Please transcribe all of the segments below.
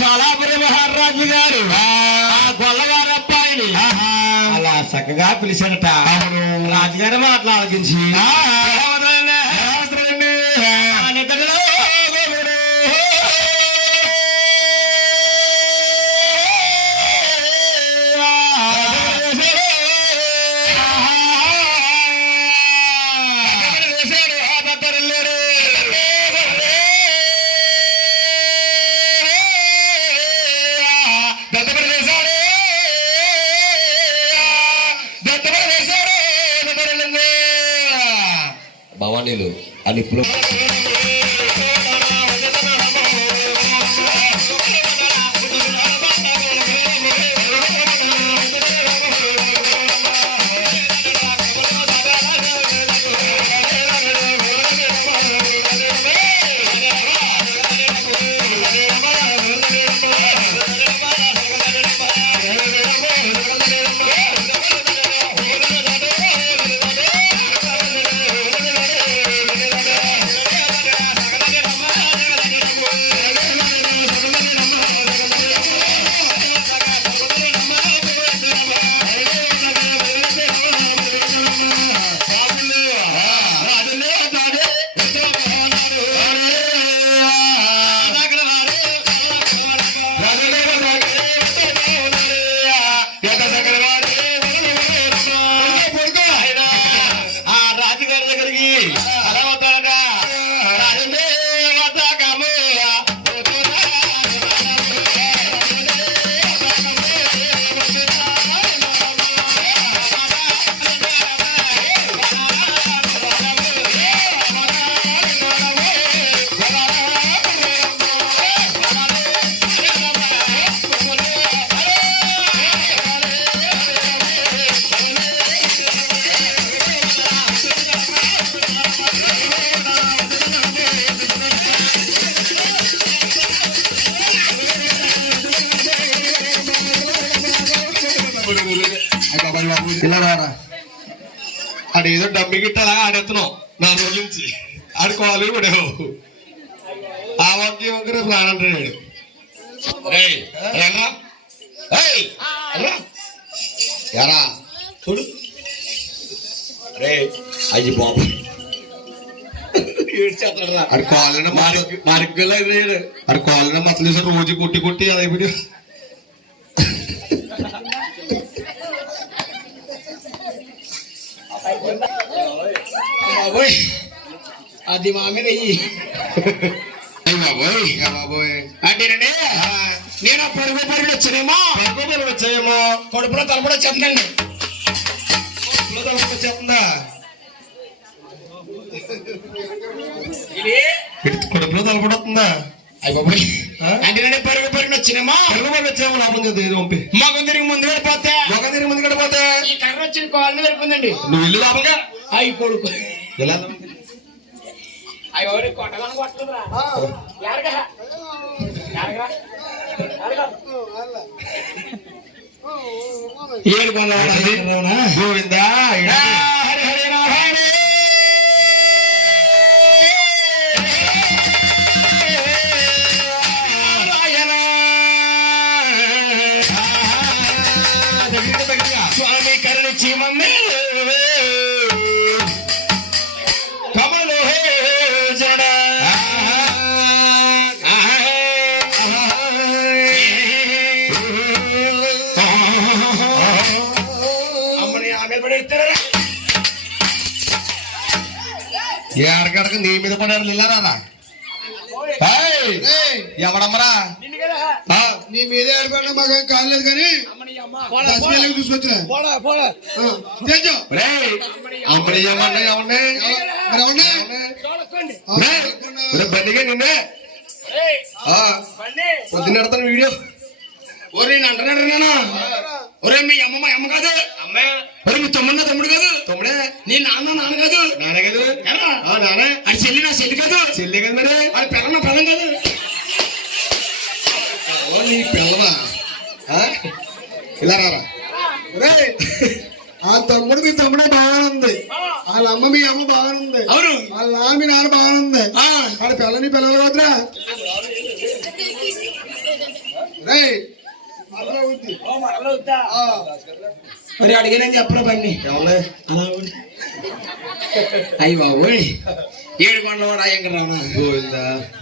సోలాపురి మహారాజు గారు ఆ గొల్లగారు అబ్బాయిని అలా చక్కగా పిలిచాడట. రాజుగారు మాట్లాడించి భవానీలు అనిప్పులు ఆడేదో డబ్బి గిట్టలా ఆడెత్తున్నావు నా రోజు నుంచి ఆడుకోవాలి ఇవ్వడేవు ఆ వాక్యం ఒకరు ప్రాణంటాడు. ఎరా చూడు రే అయ్యి బాబు ఆడుకోవాలన్నా మార్గల్ ఆడుకోవాలన్నా మతలు రోజు కొట్టి కొట్టి అదైపోయి బాబోయ్ అది మా మీద బాబోయ్ అంటేనండి నేను పరుగు పరుగులు వచ్చాయేమో కడుపులో తలపడ చెప్తాండి చెప్తుందా కడుపులో తలపడుతుందా అయ్యి బాబోయ్ అంటే పరుగు పరుగులు వచ్చినేమో పరుగు పరుగులు వచ్చామో లాభం కదా పంపి మొగం తిరిగి ముందు గడిపోతే ఈ కర్ర వచ్చిన కాళ్ళు వెళ్ళిపోయిందండి. నువ్వు ఇల్లు లాభంగా అయి కొడుకు ఎలా కొట్టగానే కొట్టదురా ఏడు గోవిందా హరి హరి నారాయణ స్వామి కరుణించి మమ్మీ ఏడకడక నీ మీద పడారు నిల్లారా ఎవడమ్మరా నీ మీద ఏడపడినా మాకు కాలేదు కానీ చూసుకొచ్చిన బండిగా నిన్నే పొద్దున్నెడతాను వీడియో. ఒరే నేను అంటున్నాడు నేను ఒరే మీ అమ్మ మా అమ్మ కాదు ఒరే మీ తమ్ముడు కాదు తమ్ముడే నీ నాన్న కాదు నాన్న కాదు నాన్న అది చెల్లి నా చెల్లి కాదు చెల్లి కదా మరి అది పిల్ల నా పిల్లం కాదు నీ పిల్లవా ఇలా రారా ఆ తమ్ముడు మీ తమ్ముడే బాగానే ఉంది, వాళ్ళ అమ్మ మీ అమ్మ బాగానే ఉంది, అవును వాళ్ళ నాన్న మీ నాన్న బాగానే ఉంది, వాళ్ళ పిల్లని పిల్లలు వద్దురా మరి అడిగానని చెప్పలే బండి అలా అయ్యి బాబోయ్ 7 కొండల వాడు అయ్యంగా రావనా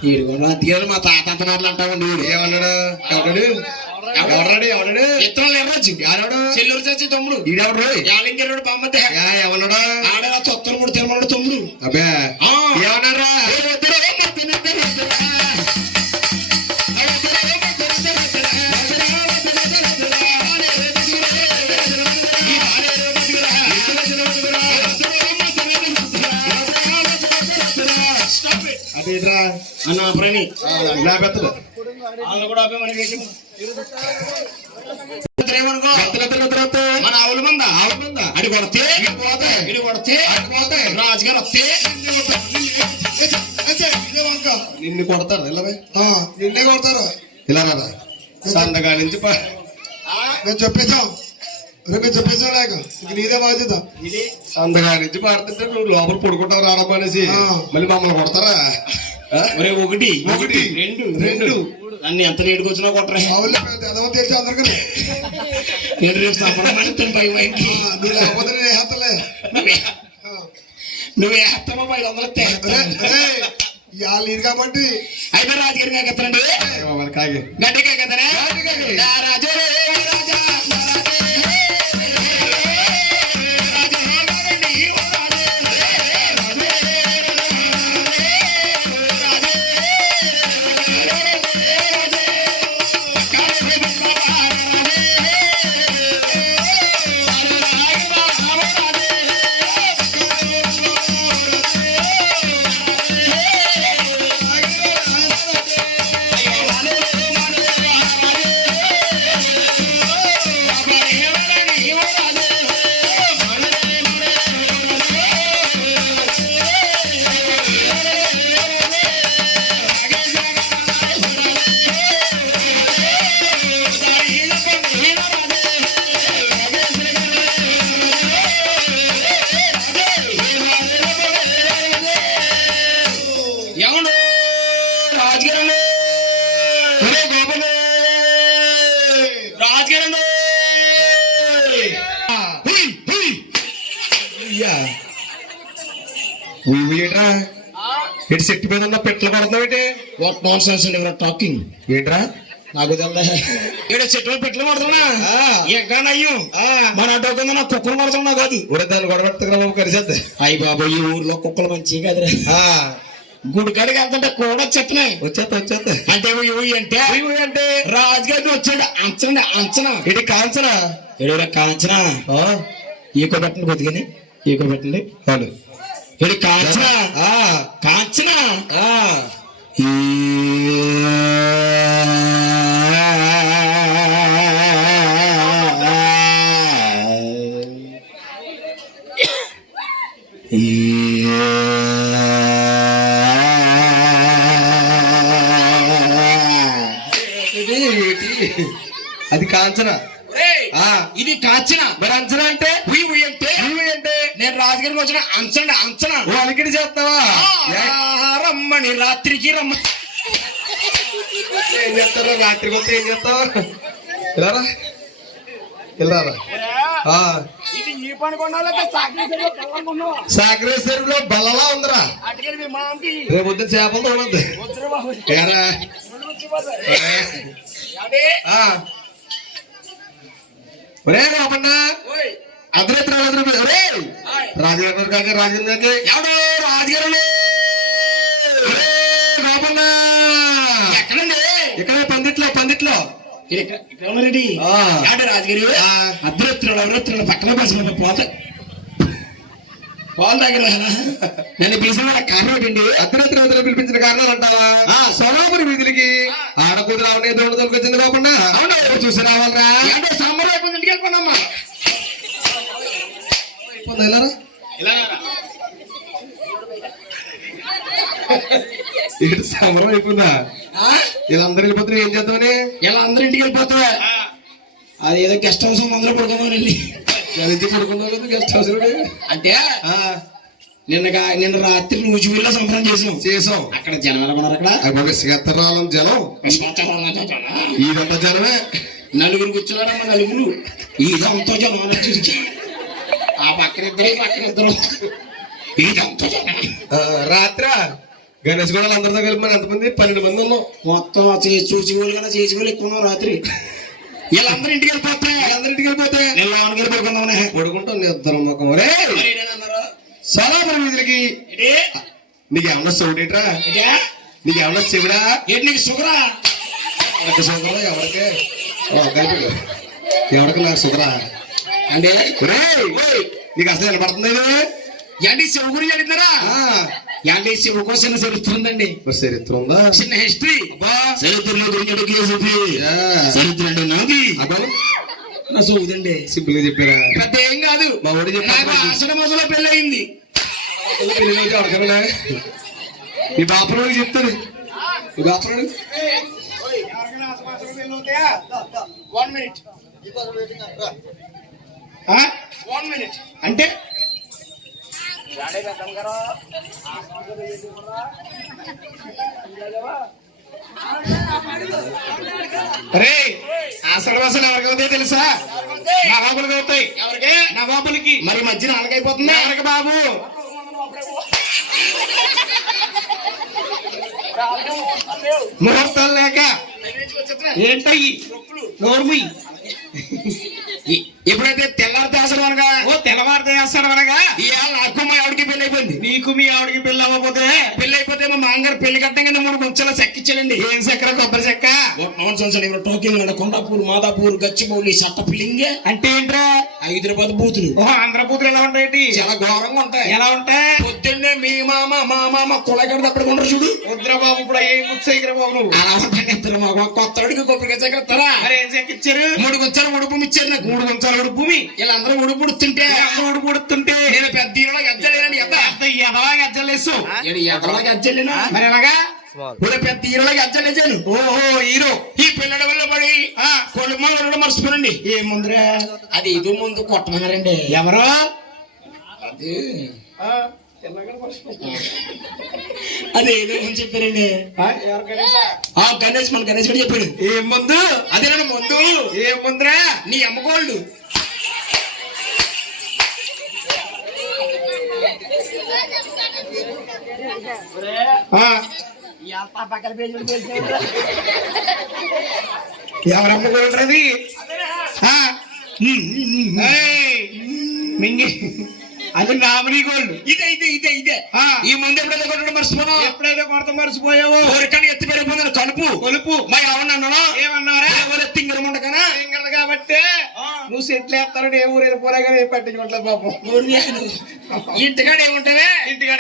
7 కొండలు తీయాలి మా తాత అంత మాటలు అంటామండి ఏమన్నాడు ఎవడాడు ఇత్తనాలు ఎర్రచ్చు ఎవడు చెల్లూరు చచ్చి తమ్ముడు ఈడెవడు యాలింగేరుడు బామ్మతే ఎవన్నాడా ఆడే తొత్తలు కూడా తినమన్నాడు తమ్ముడు అబ్బే ఏమన్నారా అన్న ప్రణి కూడా మన ఆవుల మంద అడి కొడితే ఇడి కొడితే రాజుగారు వస్తే నిన్ను కొడతారు ఇలా నిన్నే కొడతారు ఇలా రారా సందగా నుంచి మేము చెప్పేసాం మేము చెప్పేసాం లేక ఇక నీదే బాధ్యత సందగా నుంచి పాడుతుంటే నువ్వు లోపల పడుకుంటావు రావడం అనేసి మళ్ళీ మమ్మల్ని కొడతారా ఒకటి రెండు అన్ని ఎంత లేటుకు వచ్చినా కొట్టరా తెలిసి అందరికీ నేను రేపు సంపడం పై నువ్వు వేస్తామో 500 నీరు కాబట్టి అయితే రాజుగారి కాకెత్తండి గడ్డి కాకెత్తనే రాజు ఇటు చెట్టు మీద ఉన్న పెట్లు కొడుతున్నావు వాట్ నాన్ సెన్స్ అండి టాకింగ్ ఏంట్రా నాకు తెలదా ఏడు చెట్టు మీద పెట్లు కొడుతున్నా ఎగ్గానయ్యం మన అడ్డవుతుందా నా కుక్కలు కొడుతున్నా కాదు ఊరే దాన్ని గొడవెట్టుకురా బాబు కలిసేద్దా అయ్యి బాబు ఈ ఊర్లో కుక్కలు మంచి కదరా గుడి కాడికి వెళ్తుంటే కూడా చెప్తున్నాయి వచ్చేస్తా అంటే అంటే రాజుగారిని వచ్చాడు అంచనా ఇటు కాంచనా ఎడురా కాంచనా ఈకో పెట్టండి కొద్దిగాని ఈకో పెట్టండి చాలు ఇటు కాంచనా కాంచనా అది కాంచనా ఇది కాంచనా మరి అంచనా అంటే అంటే నేను రాజుగారికి వచ్చిన అంచనా అలికిడి చేస్తావా రమ్మని రాత్రికి ఏం చేస్తారా రాత్రికి వస్తే ఏం చేస్తావు వెళ్ళారా సాగరేశ్వరంలో బల్లలా ఉందిరా రేపు వద్దు చేపలు తోడద్దు ఒరే రామన్నా అర్ధరాత్రి రాజుగారు కాక రాజుగారు ఎవడో రాజుగారు రామన్నా ఎక్కడండి ఇక్కడ పందిట్లో రెడ్డి రాజుగారు అర్ధరాత్రులు పక్కన బస్సు పోత పాలు దగ్గర నన్ను పిలిచిన కారణం ఏంటండి అర్ధరాత్రి పిలిపించిన కారణాలు అంటావా సోమాపురి వీధులకి ఆడకూతురు రావనే దోడు తొలకొచ్చింది కాకుండా అవునా చూసి రావాలరా అంటే సమ్మర్ అయిపోయింది ఇంటికి వెళ్ళిపోయినమ్మా సమరం అయిపోయిందా వీళ్ళందరూ వెళ్ళిపోతున్నా ఏం చేద్దామని ఇలా అందరూ ఇంటికి వెళ్ళిపోతావా అది ఏదో గెస్ట్ హౌస్ అందరూ పడుకుందామని వెళ్ళి పడుకుందాం కదా గెస్ట్ హౌస్ అంటే నిన్న రాత్రి నూజివీడులో సంబరం చేసాం అక్కడ జనం ఎలా ఉన్నారు అక్కడ సిగత్తరాలం జనం ఇదంతా జనమే. నలుగురు కూర్చున్నారమ్మ నలుగురు ఇదంతా జనం ఆ పక్కనిద్దరు ఇదంతా జనం. రాత్రి గణేష్ గోడలు అందరితో కలిపి మరి ఎంతమంది 12 మంది ఉన్నాం మొత్తం చూసుకోవాలి కదా చేసుకోవాలి ఎక్కువ ఉన్నాం రాత్రి. వీళ్ళందరూ ఇంటికి వెళ్ళిపోతే నేను లోనికి వెళ్ళి పడుకుంటాం ఇద్దరు ముఖం రే సలామల వీధులకి. నీకేమన్నా సౌడేట్రా? నీకేమన్నా శివుడా? ఏంటి నీకు షుగరా? షుగరా ఎవరికి? ఎవరికి నాకు షుగరా అంటే నీకు అసలు నిలబడుతుంది ఏంటి శివ గురించి అడుగుతారా? ఏంటి శివ కోసం చరిత్ర ఉందండి. చరిత్ర ఉందా? చిన్న హిస్టరీ చరిత్రలో చరిత్ర అంటే నాది నా సోదండి. సింపుల్ గా చెప్పారా? పెద్ద ఏం కాదు. మా ఊడి నాకు ఆషాఢ మాసంలో పెళ్లి అయింది. ఈ బాపరాడికి చెప్తాను. ఈ బాపరాడు 1 minute అంటే అరే ఆషాఢ మాసాలు ఎవరికి అవుతాయి తెలుసా? నవాబులకి అవుతాయి. ఎవరికి? నవాబులకి. మరి మధ్యన అలాగైపోతుంది ఎవరికి బాబు? ముహూర్తాలు లేక ఏంటయ్యి నోర్మి. ఎప్పుడైతే తెల్లారితే ఆసడం అనగా తెల్లవారితే ఆసడం అనగా ఇవాళ నాకు మా ఆవిడకి పెళ్లి అయిపోయింది. నీకు మీ ఆవిడకి పెళ్లి అవ్వకపోతే పెళ్లి అయిపోతే మా మామగారు పెళ్లి కట్టంగా 3 ముంచల చెక్క ఇచ్చాడండి. ఏం చెక్కర? కొబ్బరి చెక్క. టోకెన్ కొండాపూర్, మాదాపూర్, గచ్చిబౌలి, సట్టపిల్లింగే అంటే ఏంట్రా? హైదరాబాద్ బూతులు. ఆంధ్ర బూతులు ఎలా ఉంటాయి? చాలా ఘోరంగా ఉంటాయి. ఎలా ఉంటాయి? పొద్దున్నే మీ మామ మా మామ కులగడ తప్పడు ఉండరు చూడు. వద్దురా బాబు ఇప్పుడు ఏం గుర్తు బాబు నువ్వు అలా ఉంటాయి. కొత్త అడిగి కొబ్బరికాయ చెక్కరా? మరి ఏం చెక్క ఇచ్చారు? 3 గుంచాలు ఉడుపు ఇచ్చారు. నాకు 3 గుంచాలు ఉడుపు. వీళ్ళందరూ ఉడుపుడుతుంటే నేను పెద్ద హీరోలాగా అజ్జలేనండి. ఎదలాగా అజ్జలేసు ఎదలాగా అజ్జలేనా? మరి ఎలాగా పెద్ద హీరోలాగా అజ్జలేసాను. ఓహో హీరో. ఈ పిల్లల వల్ల పడి కొడుకు మర్చిపోనండి. ఏ ముందురా? అది ఇది ముందు కొట్టమన్నారండి. ఎవరో అది అదేదో ముందు చెప్పారండి. గణేష్ మన గణేష్ కూడా చెప్పాడు. ఏం ముందు? అదేనా ముందు. ఏం ముందురా? నీ అమ్మకోళ్ళు. ఎవరమ్మకోళ్ళది? మింగి అది నామినీ గోల్డ్. ఇదే ఈ ముందు ఎప్పుడైతే కొట్టడం మర్చిపోయావు? ఎప్పుడైతే కొడత మర్చిపోయావు? ఊరికని ఎత్తి పెరిగిపోయింది కలుపు మరి ఎవరన్నా ఏమన్నారా? తింగరముండకనా? తింగరదు కాబట్టి నువ్వు సెట్లు వేస్తాను. ఏ ఊరు వెళ్ళిపోరా కానీ పట్టించుకుంటా పాపం. ఇంటికాడ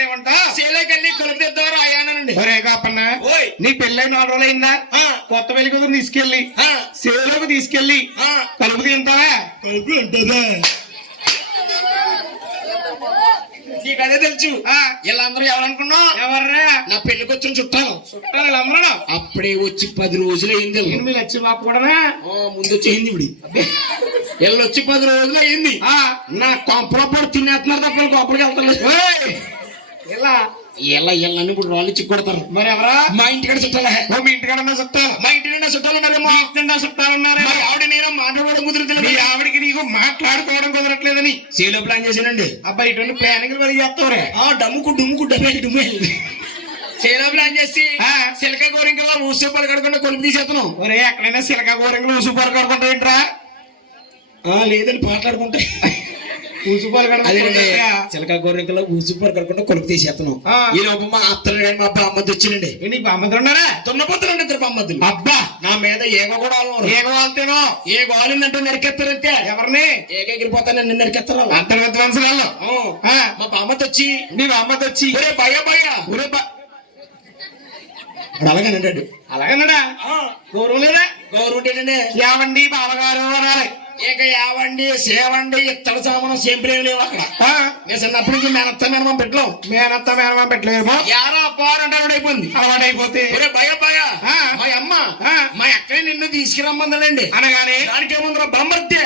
ఏముంటా సేలోకి వెళ్ళి కలుపు తెద్దారు అయ్యానండి. ఒరే కాపన్నా నీ పెళ్ళైన 4 రోజులు అయిందా? కొత్త పెళ్లి కూతురు తీసుకెళ్ళి సేలోకి తీసుకెళ్ళి కలుపు తింటావా? కలుపు ఉంటుందా? నీకు అదే తెలుసు. వీళ్ళందరూ ఎవరనుకున్నావు? ఎవర్రా? నా పెళ్లికి వచ్చిన చుట్టాలు అందరూ అప్పుడే వచ్చి 10 రోజులు అయింది. మీరు వచ్చి మాకు కూడా ముందు వచ్చేయింది. ఇప్పుడు వీళ్ళు వచ్చి 10 రోజులు అయింది. నా కొంపలో పడి తినేస్తున్నారు తప్ప కొంపడికి వెళ్తారు. ఇలా ఇప్పుడు వాళ్ళు ఇచ్చి కొడతారు. మరి ఎవరా? మా ఇంటికాడ చుట్టాలే. మీ ఇంటికాడ చుట్టాలు. మా ఇంటి నిండా చుట్టాలు ఉన్నారు. మా ఇంటి నిండా చుట్టాలు ఉన్నారు. ఆవిడ నేను మాట్లాడుకోవడం కుదురుతుంది. ఆవిడకి నీకు మాట్లాడుకోవడం కుదరట్లేదని సేలో ప్లాన్ చేశానండి. అబ్బాయి ఇటువంటి ప్లానింగ్ మరి చేస్తావరే. డుమ్ముకు సేలో ప్లాన్ చేసి సిలక గోరింకలా ఊసూపాలు కడుకుంటే కొలుపు తీసేస్తున్నాం. ఒరే ఎక్కడైనా సిలక గోరింకలు ఊసూపాలు కడుకుంటా ఏంట్రా? లేదని మాట్లాడుకుంటే చిలక గోరింకలో ఊసిపోరు కడుకుంటే కొలుపు తీసేస్తున్నాం. ఈ లోపల మా అత్తలు కానీ మా బామ్మద్దు వచ్చినండి. నీకు బామ్మద్దులు ఉన్నారా? దున్నపోతులు 2 బామ్మద్దులు. అబ్బా నా మీద ఏగ కూడా ఏగవాళ్తేనో ఏ గోలిందంటే నరికెత్తారంటే ఎవరిని ఏగెగిరిపోతాను నిన్ను నరికెత్తారు. అంత విధ్వంసరాల్లో మా బామ్మద్దు వచ్చి నీ బామ్మద్దు వచ్చి ఒరే భయ అలాగన్నాడా? గౌరవం లేదా? గౌరవం ఏంటంటే ఏవండి బావగారు అనాలి. ఇక యావండి సేవండి ఇత్తడి సామానం సేంపులేం లేవు అక్కడ. నేను చిన్నప్పటి నుంచి మేనత్త మేనమామ పెట్టలేమో యారా అబ్బారంటే అలవాటైపోతే భయ మా అమ్మ మా అక్కయ్య నిన్ను తీసుకురమ్మందండి అనగానే దానికి ఏముందిరా బొమ్మర్తే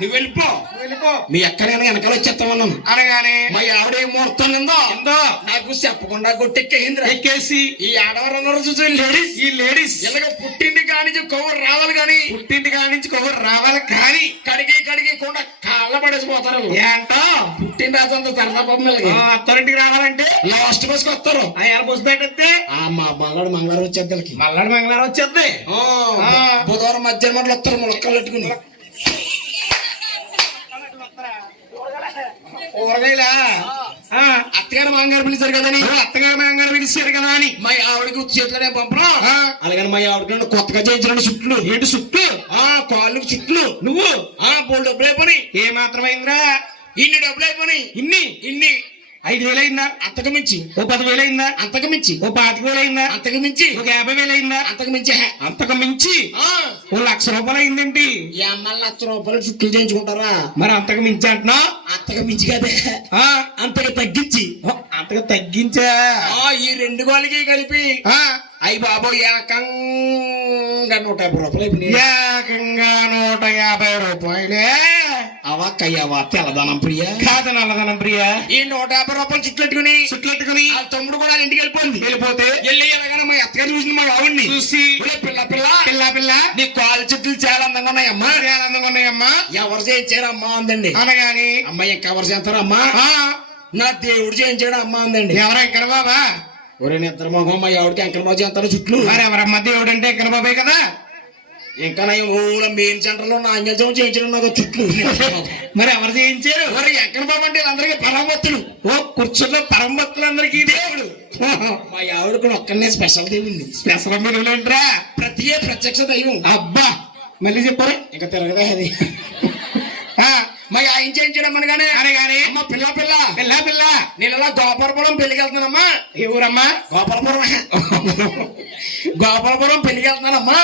నువ్వు వెళ్ళిపో వెళ్ళిపో మీ ఎక్కడైనా వెనకాల వచ్చేస్తామన్నాను అనగానే మా ఆవిడ ఏం ముహూర్తం నిందో ఎందో నాకు చెప్పకుండా కొట్టెక్కేంద్ర ఎక్కేసి ఈ ఆడవారు ఉన్నారు చూసి లేడీస్ ఈ లేడీస్ ఇలాగ పుట్టింటి కానించి కొవ్వరు రావాలి కానీ పుట్టింటి కాడి నుంచి కొవ్వరు రావాలి కానీ కడిగి కూడా కాళ్ళ పడేసిపోతారు ఏంటో పుట్టిన రాజంత సరదా బొమ్మలకి అత్తరింటికి రావాలంటే లాస్ట్ బస్ కి వస్తారు ఆ ఎలా బస్సు పెట్టేస్తే మా మంగళవారం వచ్చేద్దలకి మల్లాడు మంగళవారం వచ్చేద్ది బుధవారం మధ్యాహ్నం మాటలు వస్తారు ములక్కలు పెట్టుకుని ఊరగాయలా అత్తగారు మాంగారు పిలిచారు కదని అత్తగారు మంగారు పిలిచారు కదా అని మా ఆవిడకి చేతిలోనే పంపడం అలాగని మా ఆవిడకి కొత్తగా చేయించడం చుట్లు ఏంటి చుట్టూ కాళ్ళకి చుట్లు నువ్వు బోల్ డబ్బులు అయిపోయి ఏ మాత్రమైందిరా ఇన్ని డబ్బులు అయిపోయి ఇన్ని 5,000 అయిందా అంతకు మించి ఓ 10,000 అయిందా అంతకు మించి ఓ 25,000 అయిందా అంతకు మించి ఒక 50,000 అయిందా అంతకు మించి అంతకు మించి ఓ 1,00,000 రూపాయలు అయిందేంటి ఈ అమ్మాయిలు ₹1,00,000 చుట్లు చేయించుకుంటారా మరి అంతకు మించి అంటున్నా అంతకు మించి కదే అంతకు తగ్గించి అంతకు తగ్గించా ఈ రెండు గోళ్ళకి కలిపి అయ్యి బాబు ఏకంగా ₹150 అయిపోయినాయి. ఏకంగా 150 రూపాయలే అవక్కయ్యవా తెల్లదనం ప్రియ కాదు నల్లదనం ప్రియా ఈ ₹150 చుట్లెట్టుకుని చుట్లెట్టుకుని ఆ తమ్ముడు కూడా వాళ్ళ ఇంటికి వెళ్ళిపోయింది వెళ్ళిపోతే వెళ్ళి ఎలాగైనా మా అత్తగారు చూసింది మా ఆవిడ్ని చూసి ఒరే పిల్ల పిల్ల పిల్ల పిల్ల నీ కాలు చుట్లు చాలా అందంగా ఉన్నాయమ్మా చాలా అందంగా ఉన్నాయమ్మా ఎవరు చేయించారు అమ్మా అందండి అనగాని అమ్మాయి ఇంకెవరు చేస్తారు అమ్మా నా దేవుడు చేయించాడు అమ్మా అందండి ఎవరు ఎక్కడ బాబా ఒరే నిద్ర మొహం మా ఆవిడకి ఎంకర బాబు చేస్తారు చుట్లు మరి ఎవరమ్మా దేవుడు అంటే ఎక్కడ బాబాయ్ కదా ఇంకా నా ఊళ్ళో మెయిన్ సెంటర్ లో నాణ్యతం చేయించడం నాకు చుట్లు మరి ఎవరు చేయించారు మరి ఎంకర బాబు అంటే అందరికీ పరమభక్తులు ఓ కూర్చున్న పరమభక్తులందరికీ దేవుడు మా ఆవిడకు ఒక్కనే స్పెషల్ దేవుంది స్పెషల్ మీరులేంట్రా ప్రత్యక్ష దైవం అబ్బా మళ్ళీ చెప్పారు ఇంకా తిరగదే అది మా ఆయన చేయించడం అనగానే అనగానే అమ్మ పిల్ల పిల్ల పిల్ల పిల్ల నేను ఇలా గోపాలపురం పెళ్లికి వెళ్తున్నానమ్మా ఏ ఊరమ్మా గోపాలపురం పెళ్లికి వెళ్తున్నానమ్మా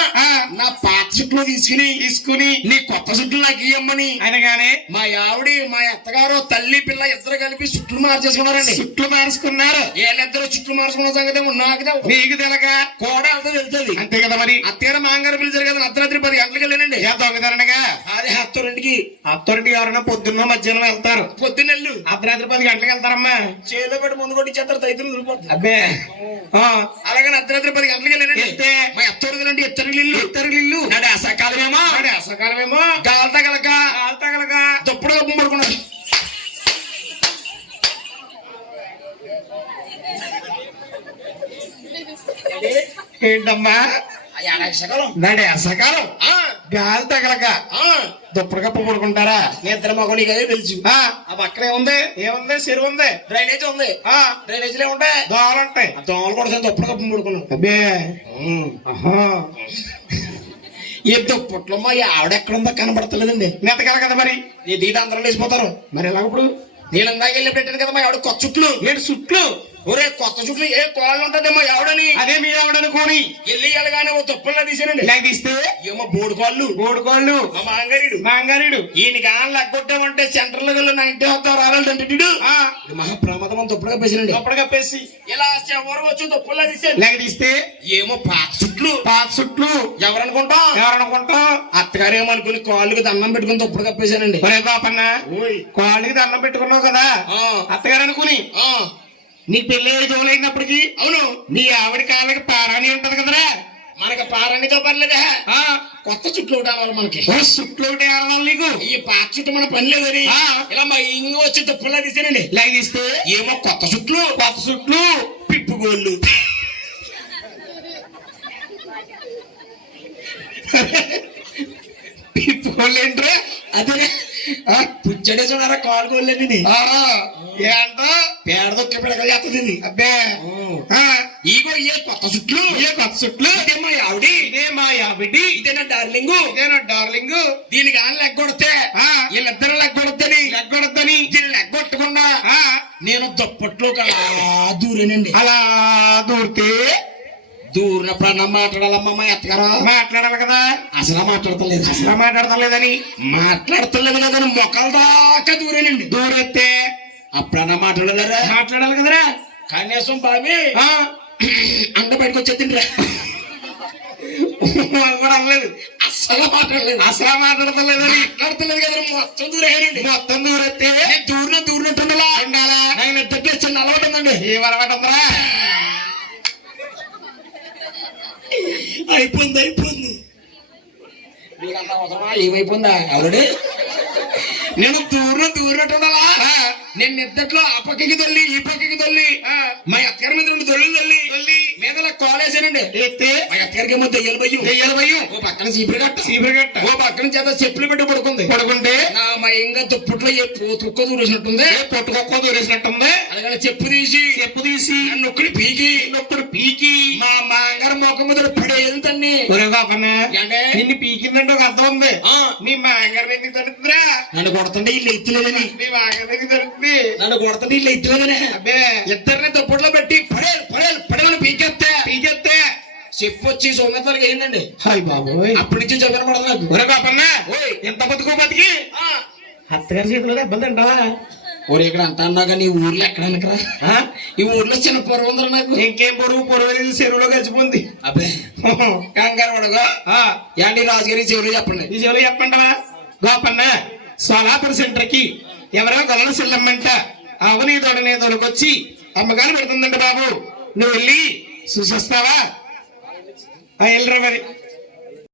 నా పాత చుట్లు తీసుకుని నీ కొత్త చుట్లు నాకు ఇయ్యమ్మని అనగానే మా ఆవిడ మా అత్తగారు తల్లి పిల్ల ఇద్దరు కలిపి చుట్లు మార్చేసుకున్నారండి చుట్లు మార్చుకున్నారు వీళ్ళిద్దరు చుట్లు మార్చుకున్న సంగతి నాకు నీకు తెలక కూడా వెళ్తా వెళ్తుంది అంతే కదా మరి అత్తగారు మాంగారు పిలిచారు కదా అర్ధరాత్రి 10 గంటలకు వెళ్ళానండి దొంగతనంగా అదే అత్తరింటికి ఎవరైనా పొద్దున్న మధ్యాహ్నం వెళ్తారు పొద్దున్నెళ్ళు అర్ధరాత్రి 10 గంటలకు వెళ్తారమ్మా చేలో పెట్టి ముందు కొట్టి చేస్తారు తైతులు దొరికిపోతుంది అబ్బే అలాగే అర్ధరాత్రి 10 గంటలకు వెళ్ళానండి వెళ్తే మా అత్తరుదండి ఇత్తరు ఇల్లు నాడు అసకాలమేమో గాలి తగలక తప్పుడు కప్పు పడుకున్నాడు ఏంటమ్మా నాడే అసకాలం గాలి తగలక దుప్పటి కప్పు పడుకుంటారా నిద్ర మగోడి కదా తెలుసు ఆ పక్కన ఏముంది చెరువు ఉంది డ్రైనేజ్ ఉంది డ్రైనేజ్ లో ఉంటాయి దోమలు ఉంటాయి దోమలు కూడా దుప్పటి కప్పు పడుకున్నాం అబ్బే ఈ దుప్పట్లో మా ఆవిడ ఎక్కడుందో కనబడతలేదండి నెతకాలి కదా మరి నీ దీని అందరూ లేచిపోతారు మరి ఎలాగప్పుడు నేను ఇందాక వెళ్ళి పెట్టాను కదా మా ఆవిడ కొత్త చుట్లు ఏంటి చుట్లు ఒరే కొత్త చుట్లు ఏ కోళ్ళు ఉంటది మా ఆవిడని అదే మీ ఆవిడనుకోని వెళ్ళి వెళ్ళగానే ఓ తుప్పల్లో తీసానండి ఇలా తీస్తే ఏమో బోడుకోళ్ళు మా మా అంగారీడు ఈయన గాని లెక్కొట్టామంటే సెంటర్ లో 90 వద్దాం రాలంటే మహా ప్రమాదం అని దుప్పలు కప్పేసానండి దుప్పటి కప్పేసి ఇలా ఎవరు వచ్చి దుప్పల్లో తీసాను లేక తీస్తే ఏమో పాత చుట్లు ఎవరనుకుంటాం అత్తగారు ఏమనుకుని కాళ్ళకి దండం పెట్టుకుని దుప్పలు కప్పేసానండి ఒరే పాపన్న కాళ్ళకి దండం పెట్టుకున్నావు కదా అత్తగారు అనుకుని నీకు పెళ్లి 5 రోజులు అయినప్పటికీ అవును నీ ఆవిడ కాళ్ళకి పారాణి ఉంటది కదరా మనకి పారాణితో పర్లేదా కొత్త చుట్లు ఉండాలి మనకి చుట్లు ఒకటి ఆడవాలి నీకు ఈ పాత చుట్టూ మన పని లేదని ఇలా మా ఇంగ వచ్చి దుప్పల్లా తీసానండి లైక్ తీస్తే ఏమో కొత్త చుట్లు పిప్పుగోళ్ళు పిప్పుగోళ్ళు ఏంట్రా అదే పుచ్చడే చూడారా కాలు గోళ్ళని ఏంటో పేడ దొక్క పిడకలు చేస్తుంది అబ్బే ఇగో ఏ కొత్త చుట్లు ఇదే మా ఆవిడి ఇదే నా డార్లింగ్ దీని కానీ లెగ్గొడితే వీళ్ళిద్దరు లెగ్గొడద్దని దీన్ని లెగ్గొట్టకుండా నేను దుప్పట్లో దూరేనండి అలా దూరితే దూరినప్పుడు అన్న మాట్లాడాలమ్మా మా అత్తగారు మాట్లాడాలి కదా అసలు మాట్లాడతలేదని మొక్కల దాకా దూరేనండి దూరెత్తే అప్పుడన్నా మాట్లాడాలి కదరా కనీసం బాబీ అండ బయటకు వచ్చేది కూడా అనలేదు అసలు మాట్లాడలేదు అసలు మాట్లాడతలేదని మాట్లాడతలేదు కదా మొత్తం దూరేనండి మొత్తం దూరెత్తే దూరినట్టుండాలా ఉండాలా నాకు నిద్రలో చిన్న అలవాటు ఉందండి ఏమనమాటంరా అయిపోయింది మీకంత అవసరమా ఏమైపోయిందా ఎవరుడి నేను దూరినట్టుండాలా నేను నిద్రలో ఆ పక్కకి తల్లి ఈ పక్కకి తల్లి మా అత్తగారి మీద రెండు దొల్లు తల్లి మీద కాలేజేనండి ఎత్తే మా అత్తగారికి ఏమో దెయ్యాల భయం ఓ పక్కన చీపురు కట్ట ఓ పక్కన చేత చెప్పులు పెట్టి పడుకుంది పడుకుంటే నా మా ఇంకా దుప్పట్లో తుక్క దూరేసినట్టుంది పొట్టుకొక్క దూరేసినట్టుంది అలాగే చెప్పు తీసి నొక్కడి పీకి మా మాంగారు మొక్క మీద పడేది తన్ని నిన్ను పీకిందంటే ఒక అర్థం ఉంది నీ మాంగారు ఎందుకు దొరుకుతుందిరా నన్ను కొడుతుంటే ఇల్లు ఎత్తులేదని నీ మాంగారు ఎందుకు దొరుకుతుంది నన్ను కొడుతుంటే ఇల్లు ఎత్తులేదని అబ్బే ఇద్దరిని దుప్పట్లో పెట్టి పడేమని పీకెత్తే చెప్పు వచ్చి సోమేతలకు అయిందండి హాయ్ బాబోయ్ అప్పటి నుంచి చదివిన పడదు నాకు ఒరే బాపన్న ఓయ్ ఎంత బతుకో బతికి అత్తగారి చేతిలో దెబ్బలు తింటావా ఊరు ఇక్కడ అంటా అన్నాగా నీ ఊర్లో ఎక్కడ అనకరా ఈ ఊర్లో చిన్న పొరవ ఉందరా నాకు ఇంకేం పొరుగు చెరువులో గడిచిపోయింది అబ్బే కంగారు పడగా యాండి రాజుగారి చెవులు చెప్పండి ఈ చెవులు చెప్పంటావా గోపన్న సోలాపూర్ సెంటర్ కి ఎవరో గొల్ల సెల్లమ్మంట అవని తోడనే తోడుకొచ్చి అమ్మగారు పెడుతుందంట బాబు నువ్వు వెళ్ళి చూసొస్తావా వెళ్ళరా మరి